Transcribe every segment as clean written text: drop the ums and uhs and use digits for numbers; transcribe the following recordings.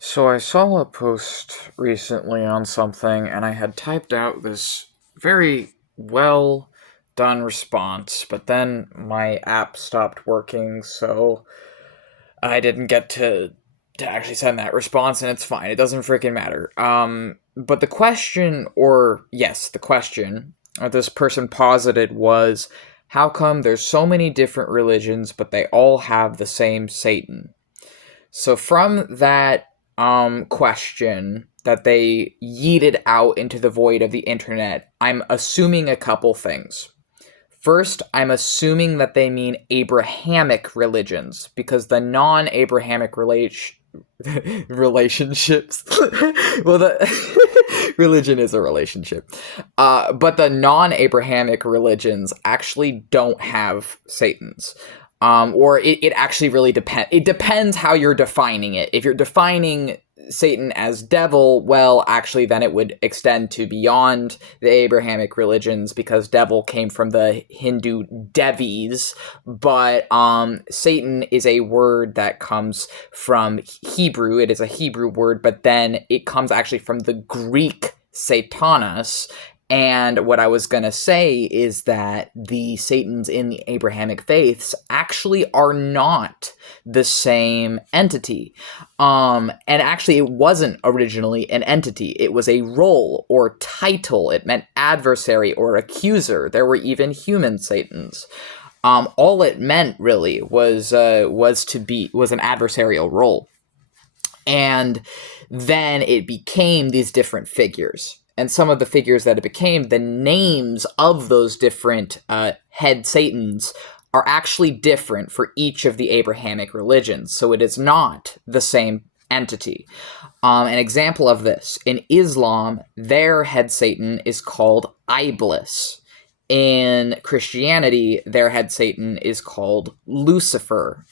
So I saw a post recently on something, and I had typed out this very well done response, but then my app stopped working, so I didn't get to actually send that response, and it's fine. It doesn't freaking matter. But the question, or yes, the question this person posited was, how come there's so many different religions, but they all have the same Satan? So from that question that they yeeted out into the void of the internet, I'm assuming a couple things. First, I'm assuming that they mean Abrahamic religions because the non-Abrahamic relationships. Well, the religion is a relationship, but the non-Abrahamic religions actually don't have Satans. Or it actually really depends. It depends how you're defining it. If you're defining Satan as devil, well, actually, then it would extend to beyond the Abrahamic religions because devil came from the Hindu Devis. But Satan is a word that comes from Hebrew. It is a Hebrew word, but then it comes actually from the Greek Satanas. And what I was going to say is that the Satans in the Abrahamic faiths actually are not the same entity. And actually, it wasn't originally an entity. It was a role or title. It meant adversary or accuser. There were even human Satans. All it meant really was an adversarial role. And then it became these different figures. And some of the figures that it became, the names of those different head Satans are actually different for each of the Abrahamic religions. So it is not the same entity. An example of this, in Islam, their head Satan is called Iblis. In Christianity, their head Satan is called Lucifer.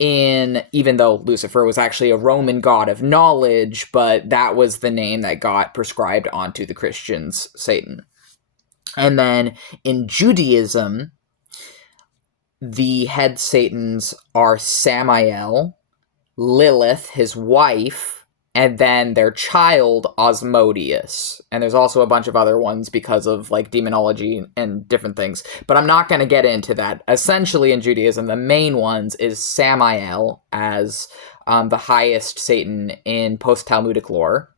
Even though Lucifer was actually a Roman god of knowledge, but that was the name that got prescribed onto the Christians' Satan. And then in Judaism, the head Satans are Samael, Lilith, his wife, and then their child, Osmodeus. And there's also a bunch of other ones because of like demonology and different things. But I'm not going to get into that. Essentially, in Judaism, the main ones is Samael as the highest Satan in post-Talmudic lore,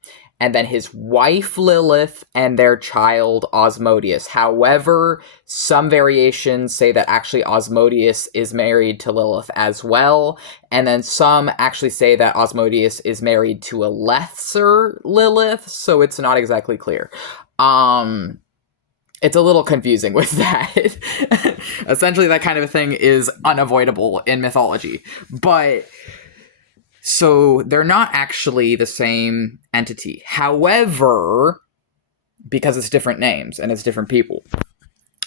and then his wife Lilith and their child Osmodeus. However, some variations say that actually Osmodeus is married to Lilith as well, and then some actually say that Osmodeus is married to a lesser Lilith, so it's not exactly clear. It's a little confusing with that. Essentially, that kind of a thing is unavoidable in mythology. But so they're not actually the same entity. However, because it's different names and it's different people.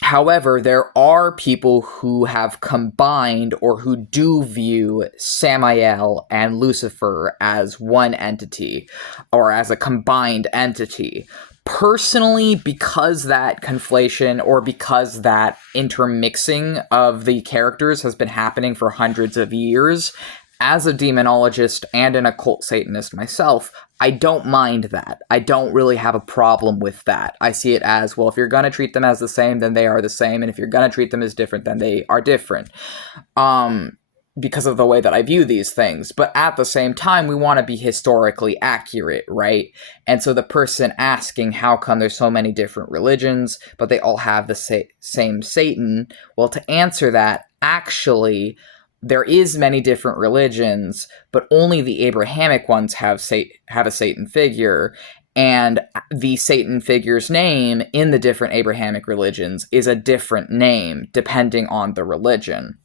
However, there are people who have combined or who do view Samael and Lucifer as one entity or as a combined entity. Personally, because that conflation or because that intermixing of the characters has been happening for hundreds of years, as a demonologist and an occult Satanist myself, I don't mind that. I don't really have a problem with that. I see it as, well, if you're going to treat them as the same, then they are the same. And if you're going to treat them as different, then they are different. Because of the way that I view these things. But at the same time, we want to be historically accurate, right? And so the person asking, how come there's so many different religions, but they all have the same Satan? Well, to answer that, actually, there is many different religions, but only the Abrahamic ones have a Satan figure, and the Satan figure's name in the different Abrahamic religions is a different name depending on the religion.